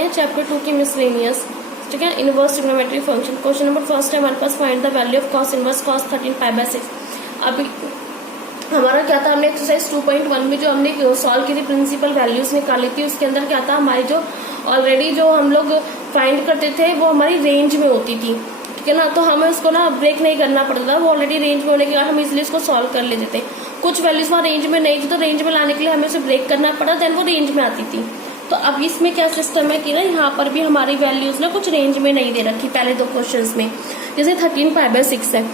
रहे हैं चैप्टर 2 की मिसलेनियस, ठीक है, inverse trigonometry function. Question number first है हमारे पास, find the value of cos inverse cos 13 π/6। अभी हमारा क्या था, हमने एक्सरसाइज 2.1 में जो हमने सॉल्व की थी प्रिंसिपल वैल्यूज निकाली थी, उसके अंदर क्या था, हमारी जो ऑलरेडी जो हम लोग फाइंड करते थे वो हमारी रेंज में होती थी, ठीक है ना। तो हमें उसको ना ब्रेक नहीं करना पड़ता था, वो ऑलरेडी रेंज में होने के बाद हम इसलिए इसको सॉल्व कर लेते थे। कुछ वैल्यूज वहाँ रेंज में नहीं थी, तो रेंज में लाने के लिए हमें उसे ब्रेक करना पड़ा, देन वो रेंज में आती थी। तो अब इसमें क्या सिस्टम है कि ना यहाँ पर भी हमारी वैल्यूज ना कुछ रेंज में नहीं दे रखी पहले दो क्वेश्चंस में। जैसे 13 π/6 है,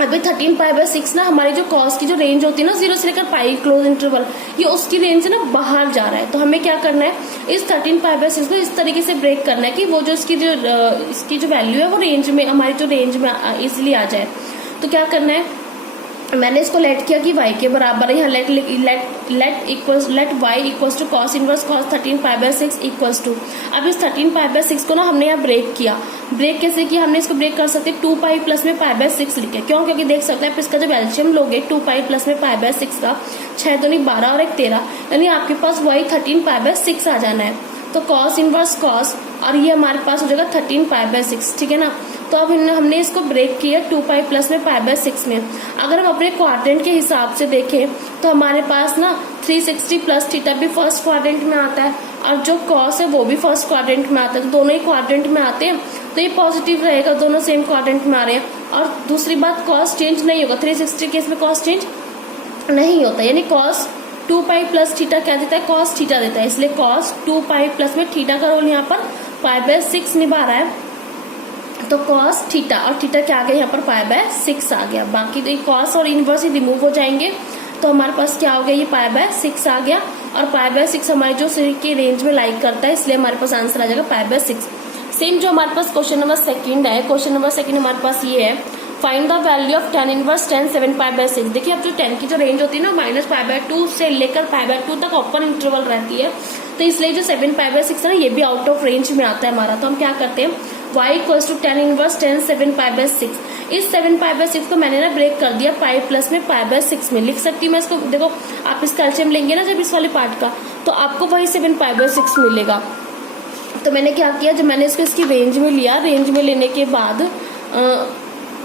अभी 13 π/6 ना हमारी जो कॉस की जो रेंज होती है ना 0 से लेकर पाई क्लोज इंटरवल, ये उसकी रेंज से ना बाहर जा रहा है। तो हमें क्या करना है, इस 13 π/6 को इस तरीके से ब्रेक करना है कि वो जो इसकी जो वैल्यू है वो रेंज में, हमारी जो रेंज में इजिली आ जाए। तो क्या करना है, मैंने इसको लेट किया कि y के बराबर है, यहाँ let y equals to cos inverse cos 13 π/6 equals to. अब इस 13 π/6 को ना हमने यहाँ ब्रेक किया। ब्रेक कैसे किया, हमने इसको ब्रेक कर सकते 2π प्लस में π/6 लिखे। क्यों, क्योंकि देख सकते हैं आप इसका जब एलसीएम लोगे 2π प्लस में π/6 का, 6 दूनी 12 और 1 13, यानी आपके पास वही 13 π/6 आ जाना है। तो कॉस इनवर्स कॉस और ये हमारे पास हो जाएगा 13 π/6, ठीक है ना। तो अब हमने इसको ब्रेक किया 2π प्लस में π/6 में। अगर हम अपने क्वाड्रेंट के हिसाब से देखें तो हमारे पास ना 360 प्लस थीटा भी फर्स्ट क्वाड्रेंट में आता है और जो कॉस है वो भी फर्स्ट क्वाड्रेंट में आता है। तो दोनों ही क्वाड्रेंट में आते हैं, तो ये पॉजिटिव रहेगा, दोनों सेम क्वाड्रेंट में आ रहे हैं। और दूसरी बात, कॉस चेंज नहीं होगा, 360 केस में कॉस चेंज नहीं होता, यानी कॉस 2π प्लस थीटा क्या देता है, कॉस थीटा देता है। इसलिए कॉस 2π प्लस में थीटा का रोल यहाँ पर π/6 निभा रहा है। तो कॉस थीटा और थीटा क्या आ गया यहाँ पर π/6 आ गया। बाकी तो कॉस और इनवर्स ही रिमूव हो जाएंगे, तो हमारे पास क्या हो गया, ये π/6 आ गया। और π/6 हमारी जो की रेंज में लाइक करता है, इसलिए हमारे पास आंसर आ जाएगा π/6। सेम जो हमारे पास क्वेश्चन नंबर सेकंड है, क्वेश्चन नंबर सेकंड हमारे पास ये है, find the value of tan inverse tan 7 π/6। देखिए अब जो tan की जो रेंज होती है ना -π/2 से लेकर π/2 तक ओपन इंटरवल रहती है, तो इसलिए जो 7 π/6 है ना ये भी आउट ऑफ रेंज में आता है हमारा। तो हम क्या करते हैं, y equals to tan inverse tan 7 π/6। इस 7 π/6 को मैंने ना ब्रेक कर दिया पाई प्लस में π/6 में। लिख सकती हूँ मैं इसको, देखो आप इसका एलसीएम लेंगे ना जब इस वाले पार्ट का, तो आपको वही 7 π/6 मिलेगा। तो मैंने क्या किया, जब मैंने इसको इसकी रेंज में लिया, रेंज में लेने के बाद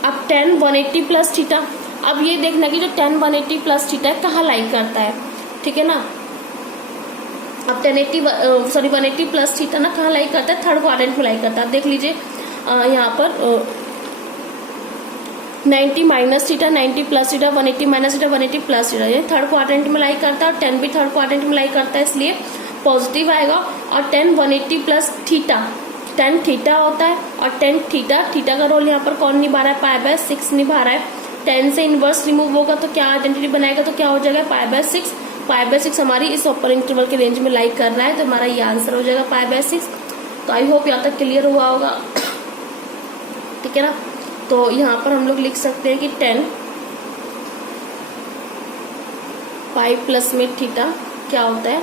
अब tan 180 प्लस थीटा, अब ये देखना कि जो tan 180 प्लस थीटा है कहाँ लाइक करता है, ठीक है ना। अब 180 प्लस थीटा ना कहाँ लाइक करता है, थर्ड क्वाड्रेंट में लाइक करता है। देख लीजिए यहाँ पर 90 minus theta, 90 plus theta, 180 minus theta, 180 plus theta, ये थर्ड क्वाड्रेंट में लाइक करता है। और 10 भी थर्ड क्वाड्रेंट में लाइक करता है, इसलिए पॉजिटिव आएगा। और tan 180 plus theta, tan theta होता है, और tan थीटा का रोल यहाँ पर कौन निभा रहा है, π/6 निभा रहा है। 10 से इनवर्स रिमूव होगा तो क्या आइडेंटिटी बनाएगा, तो क्या हो जाएगा π/6। π/6 हमारी इस अपर इंटरवल के रेंज में लाइक कर रहा है, तो हमारा ये आंसर हो जाएगा π/6। तो आई होप यहाँ तक क्लियर हुआ होगा, ठीक है ना। तो यहाँ पर हम लोग लिख सकते हैं कि 10 पाई प्लस में थीटा क्या होता है,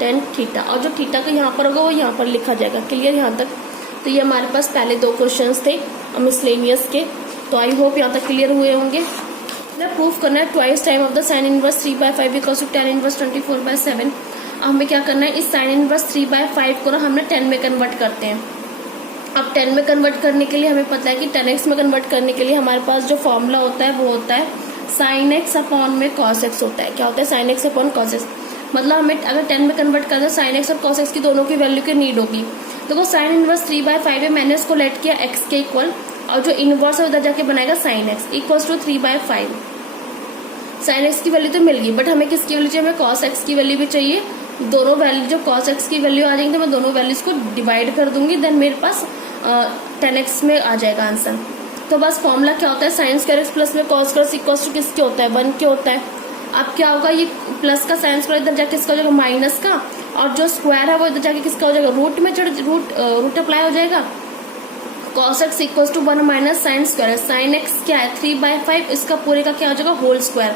tan थीटा, और जो थीटा का यहाँ पर होगा वो यहाँ पर लिखा जाएगा। क्लियर यहाँ तक। तो ये हमारे पास पहले दो क्वेश्चंस थे मिसलेनियस के, तो आई होप यहाँ तक क्लियर हुए होंगे। प्रूफ करना है twice time of the sine inverse 3/5 equals to tan inverse 24/7। हमें क्या करना है, इस साइन इनवर्स 3/5 को ना हमने 10 में कन्वर्ट करते हैं। अब 10 में कन्वर्ट करने के लिए हमें पता है कि 10x में कन्वर्ट करने के लिए हमारे पास जो फॉर्मूला होता है वो होता है sin x अपॉन में cos x होता है। क्या होता है, sin x upon cos x। मतलब हमें अगर 10 में कन्वर्ट करना है sin x और cos x की दोनों की वैल्यू की नीड होगी। देखो साइन इनवर्स 3/5 है, मैंने इसको लेट किया x के इक्वल, और जो इनवर्स है उधर जाके बनाएगा sin x equals to 3/5। sin x की वैल्यू तो मिल गई, बट हमें किसकी वैल्यू चाहिए, हमें cos x की वैल्यू भी चाहिए। दोनों वैल्यू जो cos x की वैल्यू आ जाएंगी तो मैं दोनों वैल्यूज को डिवाइड कर दूंगी, देन मेरे पास 10x में आ जाएगा आंसर। तो बस फॉर्मूला क्या होता है, साइन स्क्वायर एक्स प्लस में cos स्क्वायर इक्वल्स टू किसके होता है, 1 के होता है। अब क्या होगा, ये प्लस का साइन स्क्वायर इधर जाके किसका हो जाएगा, माइनस का, और जो स्क्वायर है वो इधर जाके किसका हो जाएगा, रूट में रूट अप्लाई हो जाएगा। cos x equals to 1 minus sine square, sine x क्या है 3/5, इसका पूरे का क्या हो जाएगा, होल स्क्वायर।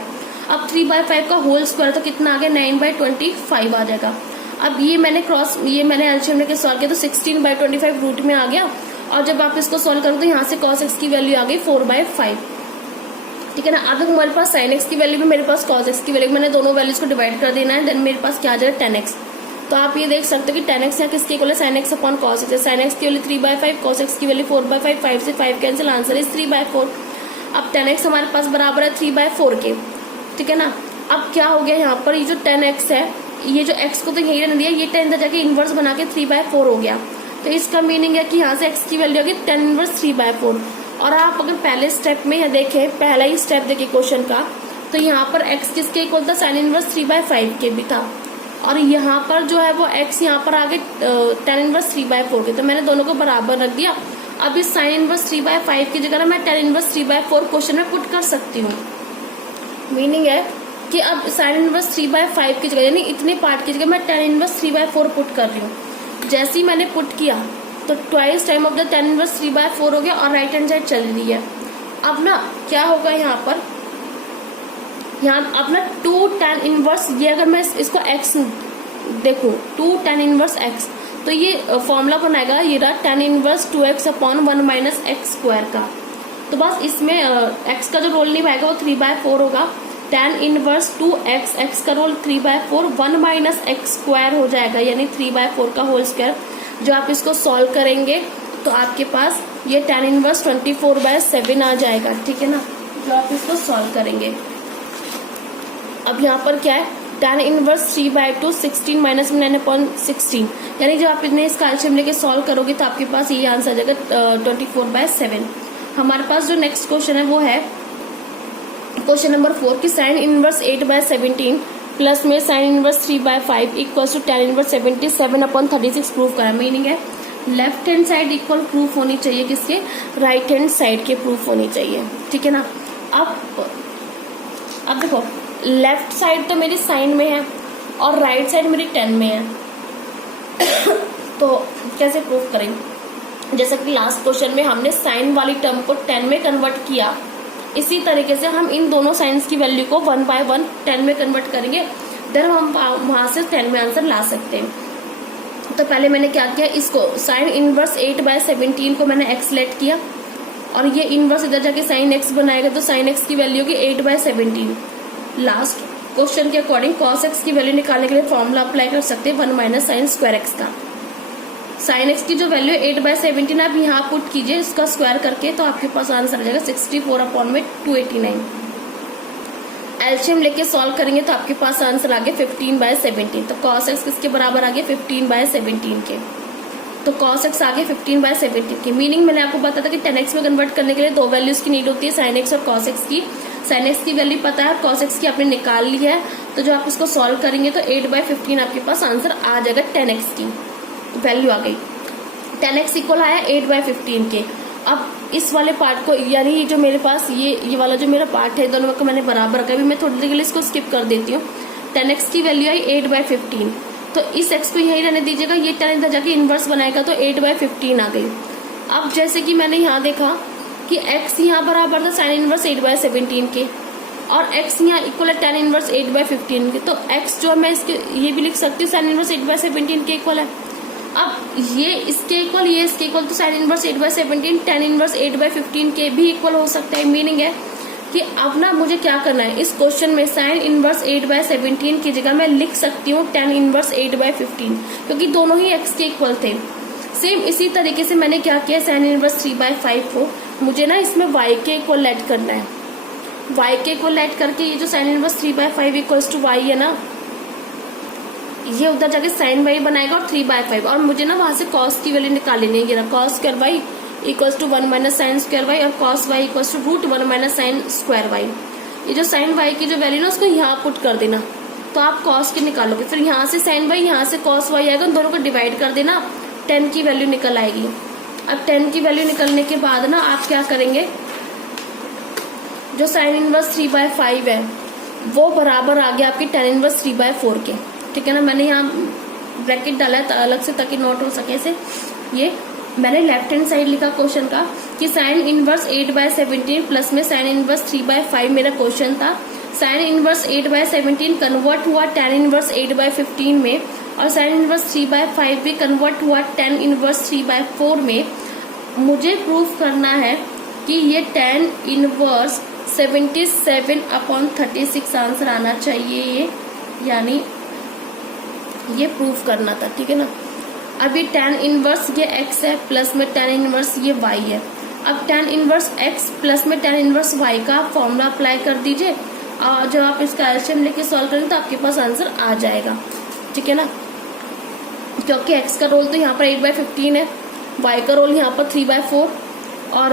अब 3/5 का होल स्क्वायर तो कितना आ गया, 9/25 आ जाएगा। अब ये मैंने एलसीएम लेके सॉल्व किया तो 16/25 रूट में आ गया, और जब आप इसको सॉल्व करो तो यहाँ से cos x की वैल्यू आ गई 4/5, ठीक है ना। अब हमारे पास sin x की वैल्यू भी, मेरे पास cos x की वैल्यू, मैंने दोनों वैल्यूज को डिवाइड कर देना है, देन मेरे पास क्या आ जाएगा 10x। तो आप ये देख सकते हो कि tan x यहाँ किसके इक्वल है, sin x upon cos x। sin x की वैल्यू 3/5, cos x की वैल्यू 4/5, 5 से 5 कैंसिल, आंसर इज 3/4। अब tan x हमारे पास बराबर है 3/4 के, ठीक है ना। अब क्या हो गया यहाँ पर, ये जो tan x है, ये जो x को तो यही रहने दिया, ये tan इधर जाके इनवर्स बना के 3/4 हो गया। तो इसका मीनिंग है कि यहाँ से x की वैल्यू होगी tan इनवर्स 3/4। और आप अगर पहले स्टेप में देखें, पहला ही स्टेप देखिए क्वेश्चन का, तो यहाँ पर x किसके इक्वल था, sin इनवर्स 3/5 के भी था। और यहाँ पर जो है वो x यहाँ पर आगे tan इनवर्स 3/4 के, तो मैंने दोनों को बराबर रख दिया। अब इस sin इनवर्स 3/5 की जगह ना मैं tan इनवर्स 3/4 क्वेश्चन में पुट कर सकती हूँ। मीनिंग है कि अब sin इनवर्स 3/5 की जगह, यानी इतने पार्ट की जगह मैं tan इनवर्स 3/4 पुट कर रही हूँ। जैसे ही मैंने पुट किया तो twice time of the tan inverse 3/4 हो गया और राइट हैंड साइड चल रही है। अब ना क्या होगा यहाँ पर, यहाँ अब ना 2 tan इनवर्स, ये अगर मैं इसको x देखूं 2 tan इनवर्स x, तो ये फॉर्मूला बनाएगा, ये रहा tan inverse 2x upon 1 minus X square का। तो बस इसमें x का जो रोल निभाएगा वो 3/4 होगा। tan इनवर्स 2x, x का रोल 3/4, 1 माइनस एक्स स्क्वायर हो जाएगा, यानी 3/4 का होल स्क्वायर। जो आप इसको सॉल्व करेंगे तो आपके पास ये tan इनवर्स 24/7 आ जाएगा, ठीक है ना, जो आप इसको सॉल्व करेंगे। अब यहाँ पर क्या है, tan इनवर्स 3/2, 16 माइनस 9/16, यानी जब आप इतने इस एलसीएम लेके सॉल्व करोगे तो आपके पास ये आंसर आ जाएगा 24/7। हमारे पास जो नेक्स्ट क्वेश्चन है वो है क्वेश्चन नंबर 4 की sin इनवर्स 8/17 प्लस में sin inverse 3/5 equal to tan inverse 77/36 proof करा। मीनिंग है left hand side equal proof होनी चाहिए किसके, राइट हैंड साइड के प्रूफ होनी चाहिए, ठीक है ना। अब देखो लेफ्ट साइड तो मेरी साइन में है और राइट साइड मेरी 10 में है। तो कैसे प्रूफ करेंगे, जैसा कि लास्ट क्वेश्चन में हमने साइन वाली टर्म को 10 में कन्वर्ट किया, इसी तरीके से हम इन दोनों साइंस की वैल्यू को 1 बाय 1 10 में कन्वर्ट करेंगे, देन हम वहां से 10 में आंसर ला सकते हैं। तो पहले मैंने क्या किया, इसको साइन इनवर्स 8/17 को मैंने x लेट किया और ये इनवर्स इधर जाके साइन x बनाएगा, तो साइन x की वैल्यू होगी 8/17। लास्ट क्वेश्चन के अकॉर्डिंग cos x की वैल्यू निकालने के लिए फॉर्मूला अप्लाई कर सकते हैं 1 माइनस साइन स्क्वायर x का। साइन x की जो वैल्यू 8/17 आप यहाँ पुट कीजिए इसका स्क्वायर करके, तो आपके पास आंसर आ जाएगा 64/289। एलसीएम लेके सॉल्व करेंगे तो आपके पास आंसर आ गया 15/17। तो cos x किसके बराबर आ गया 15/17 के, तो cos x आ गया 15/17 के। मीनिंग मैंने आपको बताया था कि tan x में कन्वर्ट करने के लिए दो वैल्यूज की नीड होती है, sin x और cos x की। sin x की वैल्यू पता है, cos x की आपने निकाल ली है, तो जो आप इसको सॉल्व करेंगे तो 8/15 आपके पास आंसर आ जाएगा। tan x की वैल्यू आ गई, tan x इक्वल आया 8/15 के। अब इस वाले पार्ट को, यानी जो मेरे पास ये वाला जो मेरा पार्ट है, दोनों को मैंने बराबर रखा है। अभी मैं थोड़ी देर के लिए इसको स्किप कर देती हूँ। tan x की वैल्यू आई 8/15, तो इस x को यही रहने दीजिएगा, ये tan इधर जाके इनवर्स बनाएगा तो 8/15 आ गई। अब जैसे कि मैंने यहाँ देखा कि x यहाँ बराबर था साइन इनवर्स 8/17 के और x यहाँ इक्वल है tan इनवर्स 8/15 के, तो x जो है मैं इसके ये भी लिख सकती हूँ साइन इनवर्स 8/17 के इक्वल है। अब ये इसके इक्वल, ये इसके इक्वल, तो साइन इनवर्स 8/17 tan इनवर्स 8/15 के भी इक्वल हो सकता है। मीनिंग है कि अब ना मुझे क्या करना है, इस क्वेश्चन में साइन इनवर्स 8/17 की जगह मैं लिख सकती हूँ tan इनवर्स 8/15, क्योंकि दोनों ही x के इक्वल थे। सेम इसी तरीके से मैंने क्या किया, साइन इनवर्स 3/5 को मुझे ना इसमें y के इक्वल लेट करना है। y के इक्वल लेट करके ये जो sine inverse 3/5 equals to y है ना, ये उधर जाके साइन y बनाएगा और 3/5, और मुझे ना वहां से cos की वैल्यू निकाल लेनी है। ये ना cos square y equals to 1 minus sine square y और cos y equals to √1 minus sine square y। ये जो साइन y की जो वैल्यू ना उसको यहाँ पुट कर देना, तो आप cos की निकालोगे, फिर यहाँ से साइन y, यहाँ से cos y आएगा, दोनों को डिवाइड कर देना, 10 की वैल्यू निकल आएगी। अब 10 की वैल्यू निकलने के बाद ना आप क्या करेंगे, जो साइन इनवर्स 3/5 है वो बराबर आ गया आपकी tan इनवर्स 3/4 के, ठीक है ना। मैंने यहाँ ब्रैकेट डाला है अलग से ताकि नोट हो सके से। ये मैंने लेफ्ट हैंड साइड लिखा क्वेश्चन का कि साइन इनवर्स 8/17 प्लस में साइन इनवर्स 3/5 मेरा क्वेश्चन था। साइन इनवर्स 8/17 कन्वर्ट हुआ tan इनवर्स 8/15 में, और साइन इनवर्स 3/5 भी कन्वर्ट हुआ tan इनवर्स 3/4 में। मुझे प्रूफ करना है कि ये tan इनवर्स 77/36 आंसर आना चाहिए ये, यानी ये प्रूफ करना था, ठीक है ना। अब ये tan इनवर्स ये x है प्लस में tan इनवर्स ये y है। अब tan इनवर्स x प्लस में tan इनवर्स y का फॉर्मूला अप्लाई कर दीजिए और जब आप इसका एलसीएम लेके सॉल्व करेंगे तो आपके पास आंसर आ जाएगा, ठीक है ना। क्योंकि x का रोल तो यहाँ पर 8/15 है, y का रोल यहाँ पर 3/4 और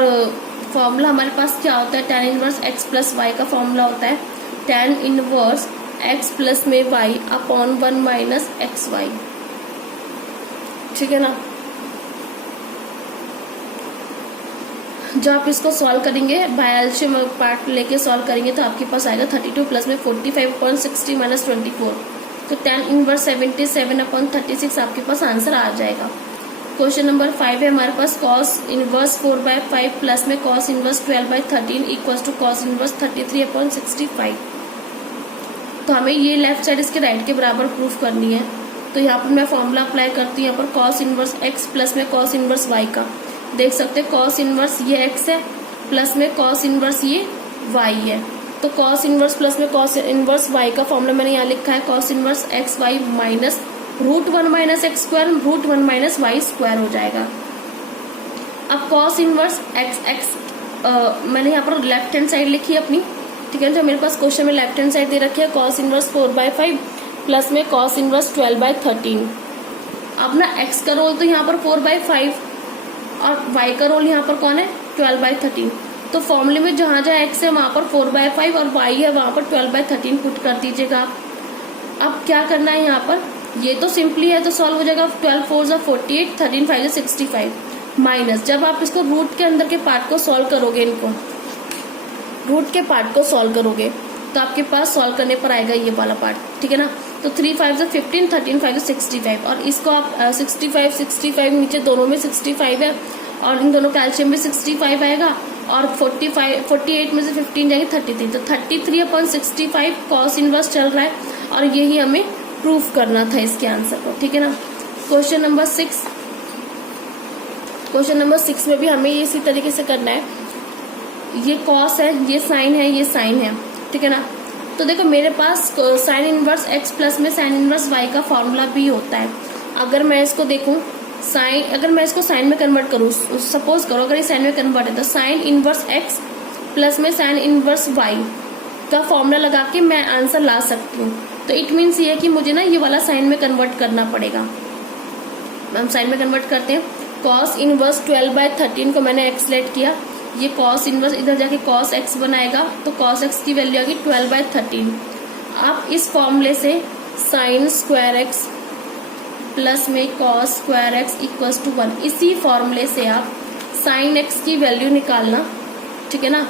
फॉर्मूला हमारे पास क्या होता है, tan inverse x plus y का फॉर्मूला होता है tan इनवर्स x प्लस में y अपॉन 1 माइनस xy, ठीक है ना। जब आप इसको सॉल्व करेंगे बाय एलसीएम पार्ट लेके सॉल्व करेंगे तो आपके पास आएगा 32 प्लस में 45/60 माइनस 24, तो tan इनवर्स 77/36 आपके पास आंसर आ जाएगा। क्वेश्चन नंबर 5 है हमारे पास cos इनवर्स 4/5 प्लस में cos inverse 12/13 equals to cos inverse 33/65। तो हमें ये लेफ्ट साइड इसके राइट के बराबर प्रूफ करनी है। तो यहाँ पर मैं फॉर्मूला अप्लाई करती हूँ, यहाँ पर cos इनवर्स x प्लस में cos इनवर्स y का, देख सकते हैं cos इनवर्स ये x है प्लस में cos इनवर्स ये y है। तो cos इनवर्स प्लस में cos इनवर्स y का फॉर्मूला मैंने यहाँ लिखा है cos inverse X Y minus √1 minus X square √1 minus Y square हो जाएगा। अब cos इनवर्स x मैंने यहाँ पर लेफ्ट हैंड साइड लिखी है अपनी, ठीक है। जो मेरे पास क्वेश्चन में लेफ्ट हैंड साइड दे रखी है cos इनवर्स 4/5 प्लस में cos इनवर्स 12/13। अब ना x का रोल तो यहाँ पर 4/5 और y का रोल यहाँ पर कौन है 12/13। तो फॉर्मूले में जहाँ जहाँ x है वहाँ पर 4/5 और y है वहाँ पर 12/13 पुट कर दीजिएगा। अब क्या करना है यहाँ पर, ये तो सिंपली है तो सॉल्व हो जाएगा। 12 4 = 48, 13 5 = 65 माइनस, जब आप इसको रूट के अंदर के पार्ट को सॉल्व करोगे, इनको रूट के पार्ट को सॉल्व करोगे तो आपके पास सॉल्व करने पर आएगा ये वाला पार्ट, ठीक है ना। तो 3 5 = 15, 13 5 = 65 और इसको आप 65 नीचे दोनों में 65 है और इन दोनों कैल्शियम में 65 आएगा और 48 में से 15 जाएंगे 33, तो 33/65 cos इनवर्स चल रहा है और यही हमें प्रूफ करना था इसके आंसर को, ठीक है ना। क्वेश्चन नंबर 6 में भी हमें इसी तरीके से करना है। ये cos है, ये साइन है, ये साइन है, ठीक है ना। तो देखो मेरे पास साइन इनवर्स x प्लस में साइन इनवर्स y का फॉर्मूला भी होता है। अगर मैं इसको देखूं अगर मैं इसको साइन में कन्वर्ट करूं, सपोज करो अगर ये साइन में कन्वर्ट है तो साइन इनवर्स x प्लस में साइन इनवर्स y का फॉर्मूला लगा के मैं आंसर ला सकती हूँ। तो इट मीन्स ये है कि मुझे ना ये वाला साइन में कन्वर्ट करना पड़ेगा। हम साइन में कन्वर्ट करते हैं। cos इनवर्स 12/13 को मैंने x लेट किया, ये cos इनवर्स इधर जाके cos x बनाएगा तो cos x की वैल्यू आएगी 12/13। आप इस फॉर्मूले से साइन स्क्वायर x प्लस में cos square x equals to 1, इसी फॉर्मूले से आप साइन x की वैल्यू निकालना, ठीक है ना।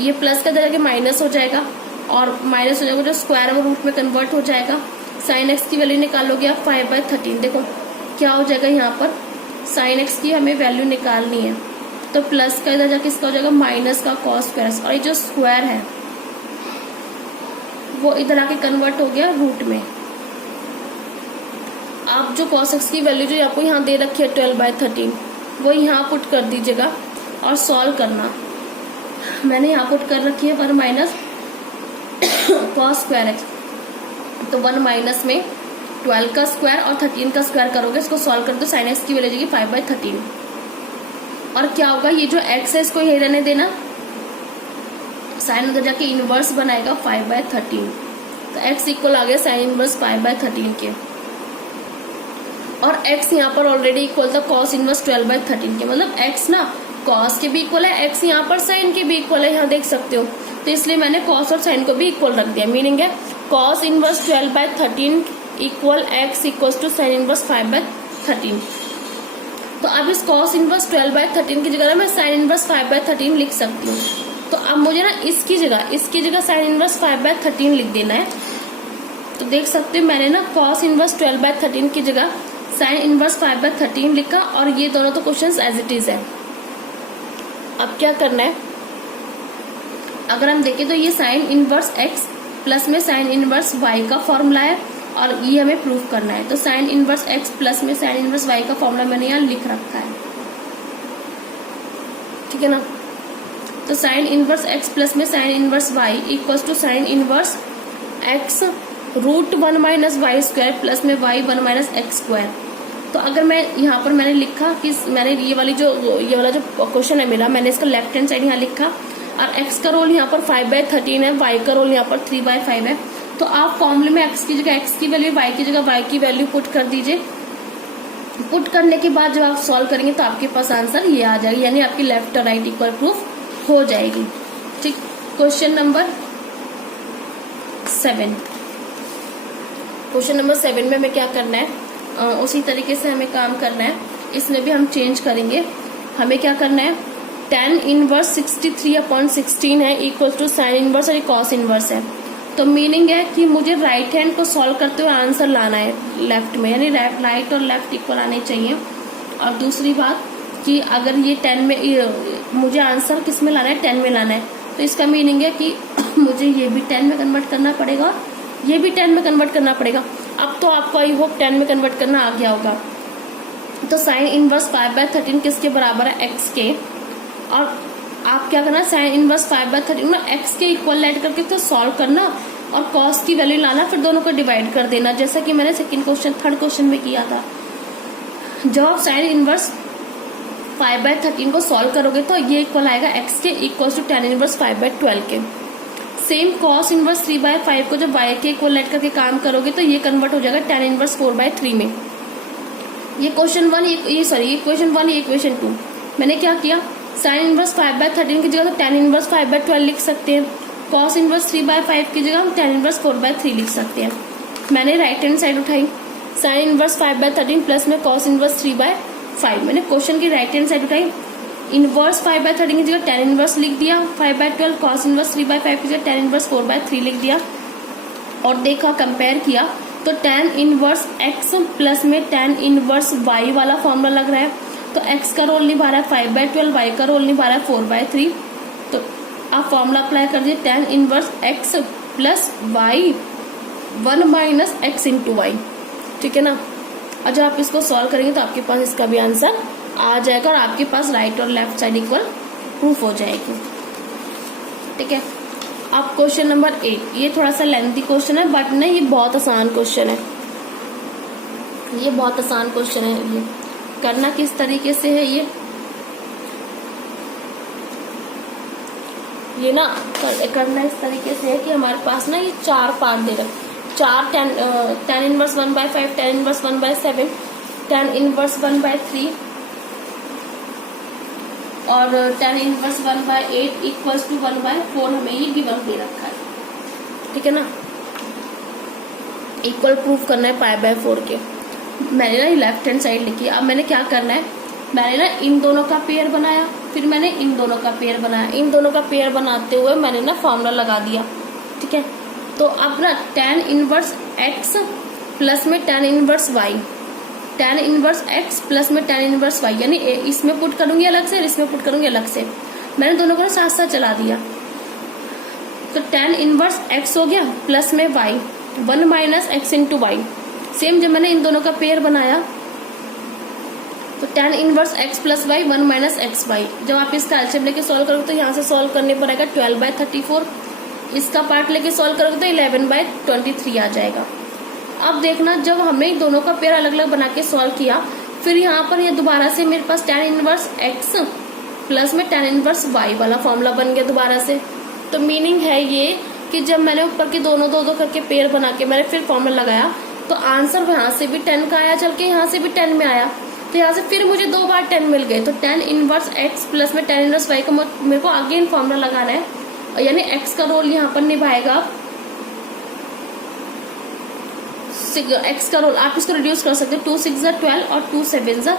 ये प्लस का जाके माइनस हो जाएगा और माइनस हो जाएगा, जो स्क्वायर वो रूट में कन्वर्ट हो जाएगा। साइन x की वैल्यू निकालोगे आप 5/13, देखो क्या हो जाएगा, यहाँ पर साइन x की हमें वैल्यू निकालनी है तो प्लस का इधर जाके इसका हो जाएगा माइनस का cos स्क्वायर और ये जो स्क्वायर है वो इधर आके कन्वर्ट हो गया रूट में। आप जो cos x की वैल्यू जो आपको यहाँ दे रखी है 12/13 वो यहाँ पुट कर दीजिएगा और सॉल्व करना। मैंने यहाँ पुट कर रखी है 1 माइनस cos स्क्वायर x, तो 1 माइनस में 12 का स्क्वायर और 13 का स्क्वायर करोगे, इसको सॉल्व कर दो, साइन x की वैल्यू जाएगी 5/13 और क्या होगा, ये जो x है इसको यही रहने देना, साइन उधर जाके इनवर्स बनाएगा 5/13, तो x इक्वल आ गया साइन इनवर्स 5/13 के और x यहाँ पर ऑलरेडी इक्वल था cos इनवर्स 12/13 के, मतलब x ना cos के भी इक्वल है, x यहाँ पर साइन के भी इक्वल है, यहाँ देख सकते हो। तो इसलिए मैंने cos और साइन को भी इक्वल रख दिया। मीनिंग है cos inverse 12/13 equal x equals to sine inverse 5/13। तो अब इस cos इनवर्स 12/13 की जगह मैं साइन इनवर्स 5/13 लिख सकती हूँ। तो अब मुझे ना इसकी जगह साइन इनवर्स 5/13 लिख देना है। तो देख सकते हो मैंने ना cos इनवर्स 12/13 की जगह साइन इनवर्स 5/13 लिखा और ये दोनों तो क्वेश्चंस एज इट इज है। अब क्या करना है, अगर हम देखें तो ये साइन इनवर्स x प्लस में साइन इनवर्स y का फॉर्मूला है और ये हमें प्रूफ करना है। तो साइन इनवर्स x प्लस में साइन इनवर्स y का फॉर्मूला मैंने यहाँ लिख रखा है, ठीक है ना। तो साइन इनवर्स x प्लस में sine inverse y equals to sine inverse x √1 minus Y square plus में y1 माइनस एक्स स्क्वायर। तो अगर मैं यहाँ पर मैंने लिखा कि मैंने ये वाला जो क्वेश्चन है मेरा, मैंने इसका लेफ्ट हैंड साइड यहाँ लिखा और x का रोल यहाँ पर 5/13 है, y का रोल यहाँ पर 3/5 है। तो आप फॉर्मूले में x की जगह x की वैल्यू, y की जगह y की वैल्यू पुट कर दीजिए। पुट करने के बाद जब आप सॉल्व करेंगे तो आपके पास आंसर ये आ जाएगी, यानी आपकी लेफ्ट और राइट इक्वल प्रूफ हो जाएगी। ठीक, क्वेश्चन नंबर 7। क्वेश्चन नंबर 7 में हमें क्या करना है, उसी तरीके से हमें काम करना है। इसमें भी हम चेंज करेंगे। हमें क्या करना है, tan इनवर्स 63/16 है इक्वल टू साइन इनवर्स और कॉस इनवर्स है। तो मीनिंग है कि मुझे राइट हैंड को सॉल्व करते हुए आंसर लाना है लेफ्ट में, यानी राइट और लेफ्ट इक्वल आने चाहिए। और दूसरी बात कि अगर ये 10 में, मुझे आंसर किस में लाना है, 10 में लाना है। तो इसका मीनिंग है कि मुझे ये भी 10 में कन्वर्ट करना पड़ेगा, ये भी 10 में कन्वर्ट करना पड़ेगा। अब तो आपको आई होप 10 में कन्वर्ट करना आ गया होगा। तो साइन इनवर्स 5/13 किसके बराबर है, x के। और आप क्या करना, साइन इनवर्स 5/13 में x के इक्वल ऐड करके तो सॉल्व करना और कॉस की वैल्यू लाना, फिर दोनों को डिवाइड कर देना, जैसा कि मैंने थर्ड क्वेश्चन में किया था। जब आप साइन इनवर्स 5/13 को सॉल्व करोगे तो ये इक्वल आएगा x के इक्वल टू tan इनवर्स 5/12 के। सेम कॉस इनवर्स 3/5 को जब y के इक्वल ऐड करके काम करोगे तो ये कन्वर्ट हो जाएगा tan इनवर्स 4/3 में। ये क्वेश्चन 1, ये इक्वेशन 1, ये इक्वेशन 2। मैंने क्या किया, साइन इनवर्स 5/13 की जगह तो tan इनवर्स 5/12 लिख सकते हैं। कॉस इनवर्स 3/5 की जगह हम tan इनवर्स 4/3 लिख सकते हैं। मैंने राइट हैंड साइड उठाई, साइन इनवर्स 5/13 प्लस में कॉस इनवर्स 3/5। मैंने क्वेश्चन की राइट हैंड साइड उठाई, इनवर्स 5/13 की जगह tan इनवर्स लिख दिया 5/12, कॉस इनवर्स 3/5 की जगह tan इनवर्स 4/3 लिख दिया। और देखा, कंपेयर किया तो tan इनवर्स x प्लस में tan इनवर्स y वाला फॉर्मूला लग रहा है। तो x का रोल निभा रहा है 5/12, y का रोल निभा रहा है 4/3। तो आप फॉर्मूला अप्लाई कर दीजिए, tan inverse x plus y 1 minus x into y. ठीक है ना। और जब आप इसको सॉल्व करेंगे तो आपके पास इसका भी आंसर आ जाएगा और आपके पास राइट और लेफ्ट साइड इक्वल प्रूफ हो जाएगी। ठीक है। अब क्वेश्चन नंबर 8, ये थोड़ा सा लेंथी क्वेश्चन है बट नहीं, ये बहुत आसान क्वेश्चन है। ये बहुत आसान क्वेश्चन है। ये करना किस तरीके से है, ये ना करना इस तरीके से है कि हमारे पास ना ये 4 पार्ट दे रहे, 4 tan inverse 1/5, tan inverse 1/7, tan inverse 1/3 और tan इनवर्स 1/8 इक्वल्स टू 1/4 हमें ये गिवन दे रखा है। ठीक है ना। इक्वल प्रूफ करना है π/4 के। मैंने ना ये लेफ्ट हैंड साइड लिखी। अब मैंने क्या करना है, मैंने ना इन दोनों का पेयर बनाया, फिर मैंने इन दोनों का पेयर बनाया। इन दोनों का पेयर बनाते हुए मैंने ना फॉर्मूला लगा दिया। ठीक है। तो अब ना tan इनवर्स x प्लस में tan inverse y, tan inverse x plus में tan इनवर्स y, यानी इसमें पुट करूंगी अलग से और इसमें पुट करूंगी अलग से। मैंने दोनों को साथ साथ चला दिया। तो tan इनवर्स x हो गया प्लस में y 1 minus x into y. Same जब मैंने इन दोनों का पेयर बनाया तो tan inverse x plus y 1 minus x y. जब आप इसका एलसीएम लेके सॉल्व करोगे तो यहाँ से सॉल्व करने पर आएगा 12/34। इसका पार्ट लेके सॉल्व करोगे तो 11/23 आ जाएगा। अब देखना, जब हमने दोनों का पेयर अलग अलग बना के सॉल्व किया, फिर यहाँ पर ये दोबारा से मेरे पास tan इनवर्स x प्लस में tan इनवर्स y वाला फॉर्मूला बन गया दोबारा से। तो मीनिंग है ये कि जब मैंने ऊपर के दोनों दो करके पेयर बना के मैंने फिर फॉर्मूला लगाया तो आंसर यहाँ से भी 10 का आया, चल के यहाँ से भी 10 में आया। तो यहाँ से फिर मुझे 2 बार 10 मिल गए। तो tan इनवर्स x प्लस में tan इनवर्स y का मेरे को अगेन फॉर्मूला लगाना है, यानी x का रोल यहाँ पर निभाएगा, x का रोल आप इसको रिड्यूस कर सकते हैं, 2 6 12 और 2 7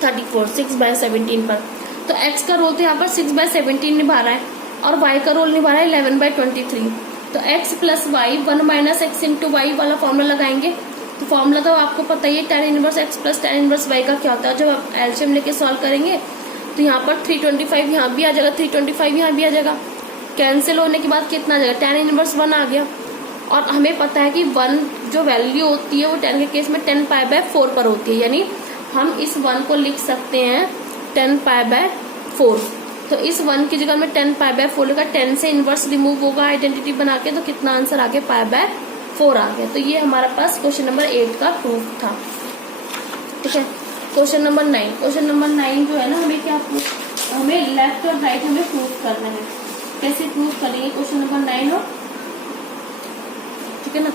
34, 6/17 पर। तो x का रोल तो यहाँ पर 6/17 निभा रहा है और y का रोल निभा रहा है 11/23। तो x plus y 1 minus x into y वाला फॉर्मूला लगाएंगे। तो फॉर्मूला तो आपको पता ही है, tan inverse x plus tan inverse y का क्या होता है। जब आप एलसीएम लेके सॉल्व करेंगे तो यहाँ पर 325 यहाँ भी आ जाएगा, 325 यहाँ भी आ जाएगा। कैंसिल होने के बाद कितना आ जाएगा, tan इनवर्स 1 आ गया। और हमें पता है कि 1 जो वैल्यू होती है वो 10 के केस में 10 π/4 पर होती है, यानी हम इस 1 को लिख सकते हैं 10 π/4। तो इस 1 की जगह में 10π/4 लिखा, 10 से इनवर्स रिमूव होगा आइडेंटिटी बना के, तो कितना आंसर आ गया, π/4 आ गया। तो ये हमारा पास क्वेश्चन नंबर 8 का प्रूफ था। ठीक है, क्वेश्चन नंबर 9। क्वेश्चन नंबर 9 जो है ना, हमें लेफ्ट और राइट हमें प्रूफ करना है। कैसे प्रूफ करेंगे क्वेश्चन नंबर 9 हो, ठीक है ना।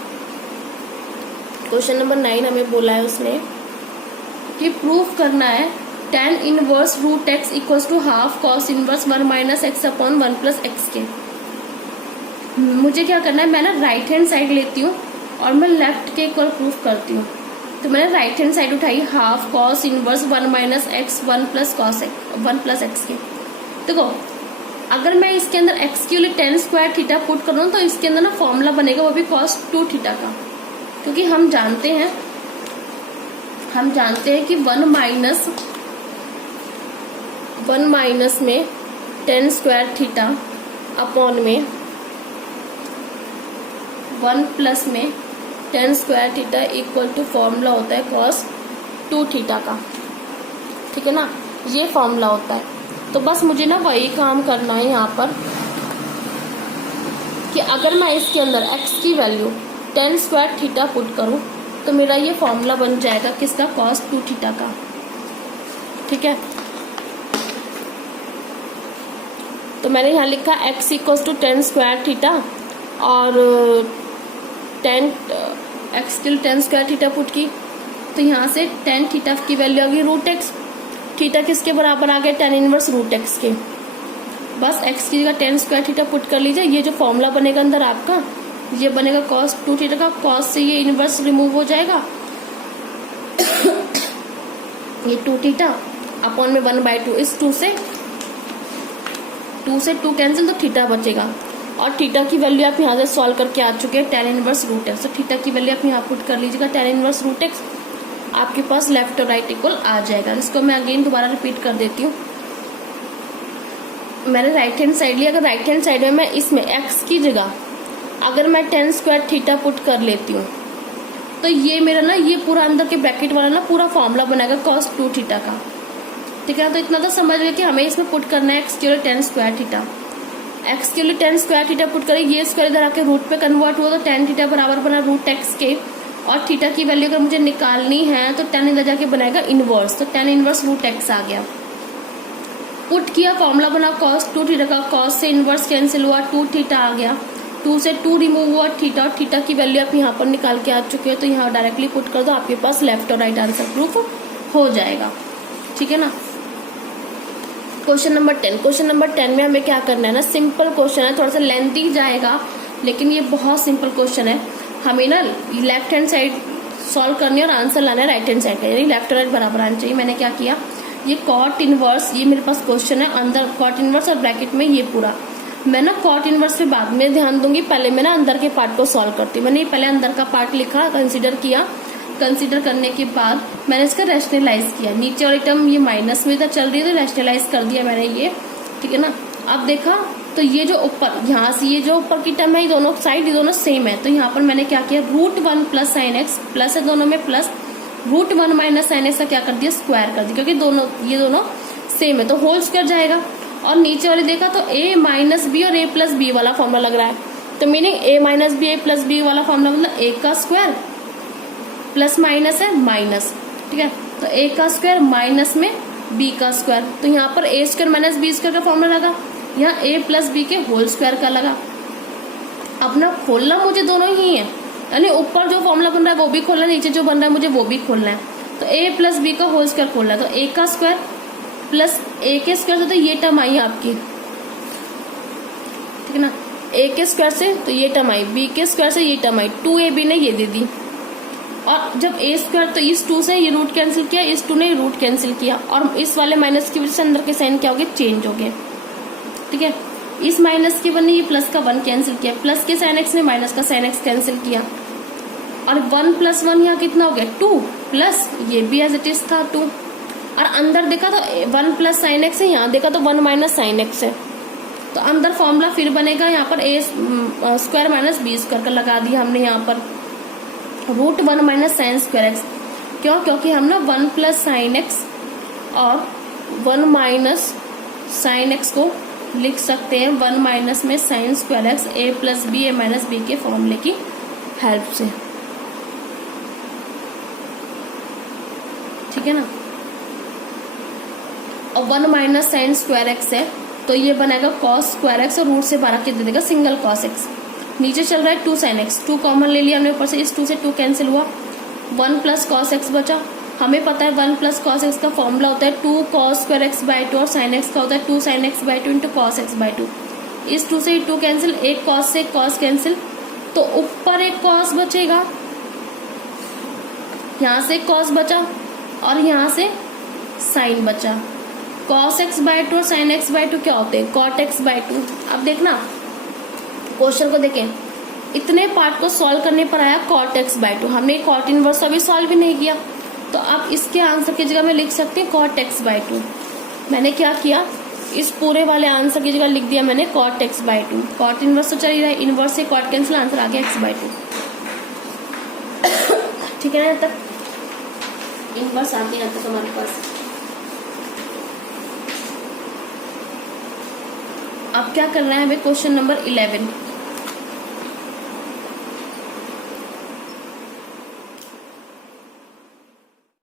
क्वेश्चन नंबर 9 हमें बोला है उसने कि प्रूफ करना है tan inverse root x equals to half cos inverse 1 minus x upon 1 plus x के। मुझे क्या करना है, मैं ना राइट हैंड साइड लेती हूँ और मैं लेफ्ट के इक्वल प्रूफ करती हूँ। तो मैंने राइट हैंड साइड उठाई, half cos inverse 1 minus x 1 plus cos x 1 plus x के। देखो अगर मैं इसके अंदर एक्स के लिए tan स्क्वायर थीटा पुट करूँ तो इसके अंदर ना फॉर्मूला बनेगा, वो भी cos 2 थीटा का, क्योंकि हम जानते हैं कि 1 माइनस में tan स्क्वायर थीटा अपॉन में 1 प्लस में tan square theta equal to formula होता है cos 2 थीटा का। ठीक है ना, ये फॉर्मूला होता है। तो बस मुझे ना वही काम करना है यहाँ पर कि अगर मैं इसके अंदर x की value tan square theta put करूँ तो मेरा ये फॉर्मूला बन जाएगा किसका, cos 2 थीटा का। ठीक है, तो मैंने यहाँ लिखा x equals to tan square theta और x के लिए tan स्क्वायर थीटा पुट की, तो यहाँ से tan थीटा की वैल्यू आ गई √x। थीटा किसके बराबर आ गया, tan इनवर्स √x के। बस x की जगह tan स्क्वायर थीटा पुट कर लीजिए। ये जो फॉर्मूला बनेगा अंदर आपका, ये बनेगा cos 2 थीटा का। cos से ये इनवर्स रिमूव हो जाएगा, ये 2 थीटा अपॉन में 1/2। इस 2 से 2 कैंसिल, तो थीटा बचेगा। और थीटा की वैल्यू आप यहाँ से सॉल्व करके आ चुके हैं, tan इनवर्स √x। तो थीटा की वैल्यू आप यहाँ पुट कर लीजिएगा, tan इनवर्स √x। आपके पास लेफ्ट और राइट इक्वल आ जाएगा। इसको मैं अगेन दोबारा रिपीट कर देती हूँ। मैंने राइट हैंड साइड लिया, अगर राइट हैंड साइड में मैं इसमें x की जगह अगर मैं tan स्क्वायर थीटा पुट कर लेती हूँ तो ये मेरा ना, ये पूरा अंदर के ब्रैकेट वाला ना पूरा फॉर्मूला बनेगा cos 2 थीटा का। ठीक है, तो इतना तो समझ गए कि हमें इसमें पुट करना है x के लिए tan स्क्वायर थीटा। x के लिए tan स्क्वायर थीटा पुट करें, ये स्क्वायर इधर आके रूट पे कन्वर्ट हुआ, तो tan थीटा बराबर बना √x के। और थीटा की वैल्यू अगर मुझे निकालनी है तो tan इधर जाके बनाएगा इनवर्स, तो tan इनवर्स √x आ गया। पुट किया, फॉर्मूला बना cos 2 थीटा का, cos से इनवर्स कैंसिल हुआ, 2 थीटा आ गया। 2 से 2 रिमूव हुआ थीटा, और थीटा की वैल्यू आप यहाँ पर निकाल के आ चुके हैं, तो यहाँ डायरेक्टली पुट कर दो, आपके पास लेफ्ट और राइट आंसर प्रूफ हो जाएगा। ठीक है ना। Question number 10। क्वेश्चन नंबर 10 में हमें क्या करना है ना, सिंपल क्वेश्चन है, थोड़ा सा लेंथी जाएगा लेकिन ये बहुत सिंपल क्वेश्चन है। हमें ना लेफ्ट हैंड साइड सॉल्व करनी है और आंसर लाना है राइट हैंड साइड का, यानी लेफ्ट और राइट बराबर आना चाहिए। मैंने क्या किया, ये कॉट इनवर्स, ये मेरे पास क्वेश्चन है, अंदर कॉट इनवर्स और ब्रैकेट में ये पूरा। मैं ना कॉट इनवर्स पे बाद में ध्यान दूंगी, पहले मैं ना अंदर के पार्ट को सॉल्व करती हूँ। मैंने पहले अंदर का पार्ट लिखा, कंसीडर किया, कंसीडर करने के बाद मैंने इसका रैशनलाइज किया। नीचे वाली टर्म ये माइनस में इधर चल रही है तो रैशनलाइज कर दिया मैंने ये। ठीक है ना, अब देखा तो ये जो ऊपर यहाँ से ये जो ऊपर की टर्म है, ये दोनों साइड ये दोनों सेम है, तो यहाँ पर मैंने क्या किया, √1 प्लस साइन एक्स, प्लस है दोनों में प्लस, √1 माइनस साइन एक्स का क्या कर दिया, स्क्वायर कर दिया, क्योंकि ये दोनों सेम है तो होल स्क्वायर जाएगा। और नीचे वाले देखा तो a माइनस बी और a प्लस बी वाला फॉर्मूला लग रहा है, तो meaning a minus b a plus b वाला फॉर्मूला मतलब a का स्क्वायर प्लस माइनस है माइनस। ठीक है, तो a का स्क्वायर माइनस में b का स्क्वायर, तो यहाँ पर a square minus b square का फॉर्मूला लगा, यहाँ a प्लस बी के होल स्क्वायर का लगा। अब ना खोलना मुझे दोनों ही है, यानी ऊपर जो फॉर्मूला बन रहा है वो भी खोलना है, नीचे जो बन रहा है मुझे वो भी खोलना है। तो a प्लस बी का होल स्क्वायर खोलना है, तो a का स्क्वायर प्लस a के स्क्वायर से, तो ये टर्म आई आपकी। ठीक है ना, a के स्क्वायर से तो ये टर्म आई, b के स्क्वायर से ये टर्म आई, 2ab ने ये दे दी। और जब a स्क्वायर, तो इस 2 से ये रूट कैंसिल किया, इस 2 ने रूट कैंसिल किया, और इस वाले माइनस की वजह से अंदर के साइन क्या हो गए, चेंज हो गए। ठीक है, इस माइनस के 1 ने ये प्लस का 1 कैंसिल किया, प्लस के साइन एक्स ने माइनस का साइन एक्स कैंसिल किया, और 1 + 1 यहाँ कितना हो गया 2, प्लस ये भी एज इट इज था 2। और अंदर देखा तो 1 प्लस साइन एक्स है, यहाँ देखा तो 1 माइनस साइन एक्स है, तो अंदर फॉर्मूला फिर बनेगा, यहाँ पर a square minus b square का लगा दिया हमने यहाँ पर, √1 माइनस साइन स्क्वायर एक्स। क्यों, क्योंकि हम ना 1 प्लस साइन एक्स और 1 माइनस साइन एक्स को लिख सकते हैं 1 माइनस में साइन स्क्वायर एक्स ए प्लस बी ए माइनस बी के फॉर्मूले की हेल्प से। ठीक है ना। और 1 माइनस साइन स्क्वायर एक्स है तो ये बनेगा कॉस स्क्वायर एक्स और रूट से 12 के दे देगा सिंगल कॉस एक्स। नीचे चल रहा है 2 साइन एक्स, 2 कॉमन ले लिया हमने ऊपर से, इस 2 से 2 कैंसिल हुआ, 1 प्लस कॉस एक्स बचा। हमें पता है 1 प्लस कॉस एक्स का फॉर्मूला होता है 2 कॉस स्क्वायर एक्स बाई 2 और साइन एक्स का होता है 2 sine x by 2 into cos x by 2। इस 2 से 2 कैंसिल, एक कॉस से कॉस कैंसिल, तो ऊपर एक कॉस बचेगा, यहां से कॉस बचा और यहां से साइन बचा। कॉस एक्स बाई 2 और साइन एक्स बाई 2 क्या होते हैं, कॉट एक्स बाई 2। अब देखना क्वेश्चन को देखें, इतने पार्ट को सॉल्व करने पर आया कॉट एक्स बाई 2, हमने कॉट इनवर्स अभी सॉल्व भी नहीं किया, तो अब इसके आंसर की जगह में लिख सकते हैं कॉट एक्स बाई 2। मैंने क्या किया, इस पूरे वाले आंसर की जगह लिख दिया मैंने cot x by 2। Cot inverse तो चल ही रहा है, इनवर्स से कॉट कैंसिल, आंसर आ गया एक्स बाई 2। ठीक है ना, यहाँ तक इनवर्स आ गया, यहाँ तक हमारे पास। अब क्या करना है हमें, क्वेश्चन नंबर 11।